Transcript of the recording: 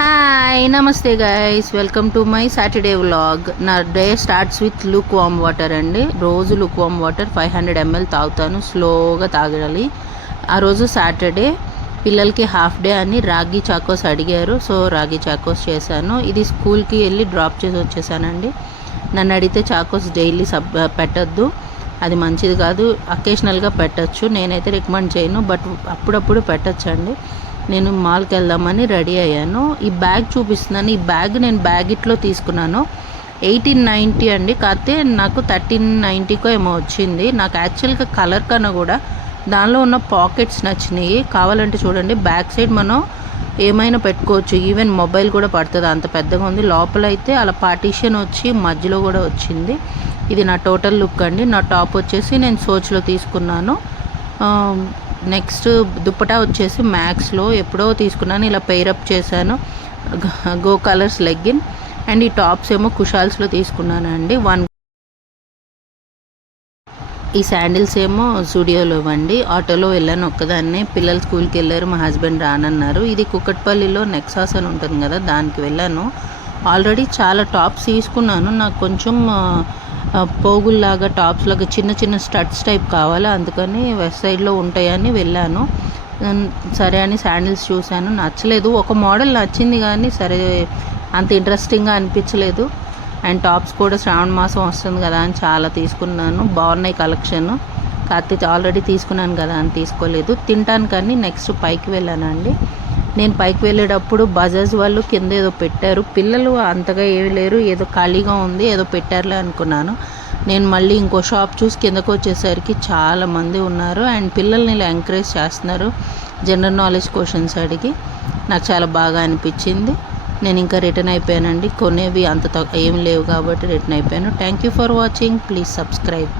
Hi namaste guys, welcome to my Saturday vlog. నా day starts with lukewarm water అండి. రోజు look warm water 500 ml తాగుతాను, స్లోగా తాగాలి. ఆ రోజు సాటర్డే పిల్లలకి హాఫ్ డే అని రాగి చాకోస్ అడిగారు, సో రాగి చాకోస్ చేశాను. ఇది స్కూల్కి వెళ్ళి డ్రాప్ చేసి వచ్చేసానండి. నన్ను అడిగితే చాకోస్ డైలీ పెట్టద్దు, అది మంచిది కాదు. అకేషనల్గా పెట్టచ్చు, నేనైతే రికమెండ్ చేయను, బట్ అప్పుడప్పుడు పెట్టచ్చండి. నేను మాల్కి వెళ్దామని రెడీ అయ్యాను. ఈ బ్యాగ్ చూపిస్తున్నాను. ఈ బ్యాగ్ నేను బ్యాగిట్లో తీసుకున్నాను. 1890 అండి, కాకపోతే నాకు 1390కో ఏమో వచ్చింది. నాకు యాక్చువల్గా కలర్ కన్నా కూడా దానిలో ఉన్న పాకెట్స్ నచ్చినాయి. కావాలంటే చూడండి, బ్యాక్ సైడ్ మనం ఏమైనా పెట్టుకోవచ్చు, ఈవెన్ మొబైల్ కూడా పడుతుంది, అంత పెద్దగా ఉంది. లోపల అయితే అలా పార్టీషన్ వచ్చి మధ్యలో కూడా వచ్చింది. ఇది నా టోటల్ లుక్ అండి. నా టాప్ వచ్చేసి నేను సోచ్లో తీసుకున్నాను. నెక్స్ట్ దుప్పటా వచ్చేసి మ్యాక్స్లో ఎప్పుడో తీసుకున్నాను, ఇలా పెయిరప్ చేశాను. Go colours legging. అండ్ ఈ టాప్స్ ఏమో కుషాల్స్లో తీసుకున్నానండి. ఈ శాండిల్స్ ఏమో స్టూడియోలో ఇవ్వండి. ఆటోలో వెళ్ళాను ఒక్కదాన్నే, పిల్లలు స్కూల్కి వెళ్ళారు, మా హస్బెండ్ రానన్నారు. ఇది కుకట్పల్లిలో నెక్సాస్ అని ఉంటుంది కదా, దానికి వెళ్ళాను. ఆల్రెడీ చాలా టాప్స్ తీసుకున్నాను. నాకు కొంచెం పోగుల్లాగా టాప్స్ లాగా చిన్న చిన్న స్టడ్స్ టైప్ కావాలి, అందుకని వెస్ట్ సైడ్లో ఉంటాయని వెళ్ళాను. సరే అని శాండిల్స్ చూశాను, నచ్చలేదు. ఒక మోడల్ నచ్చింది కానీ సరే అంత ఇంట్రెస్టింగ్గా అనిపించలేదు. అండ్ టాప్స్ కూడా శ్రావణ మాసం వస్తుంది కదా అని చాలా తీసుకున్నాను. బాగున్నాయి కలెక్షన్, కాకపోతే ఆల్రెడీ తీసుకున్నాను కదా అని తీసుకోలేదు. తినటానికని నెక్స్ట్ పైకి వెళ్ళానండి. నేను పైకి వెళ్ళేటప్పుడు బజాజ్ వాళ్ళు కింద ఏదో పెట్టారు. పిల్లలు అంతగా ఏమీ లేరు, ఏదో ఖాళీగా ఉంది, ఏదో పెట్టారులే అనుకున్నాను. నేను మళ్ళీ ఇంకో షాప్ చూసి కిందకు వచ్చేసరికి చాలామంది ఉన్నారు. అండ్ పిల్లల్ని ఇలా ఎంకరేజ్ చేస్తున్నారు జనరల్ నాలెడ్జ్ క్వశ్చన్స్ అడిగి. నాకు చాలా బాగా అనిపించింది. నేను ఇంకా రిటర్న్ అయిపోయానండి. కొనేవి అంత ఏం లేవు కాబట్టి రిటర్న్ అయిపోయాను. Thank you for watching. Please subscribe.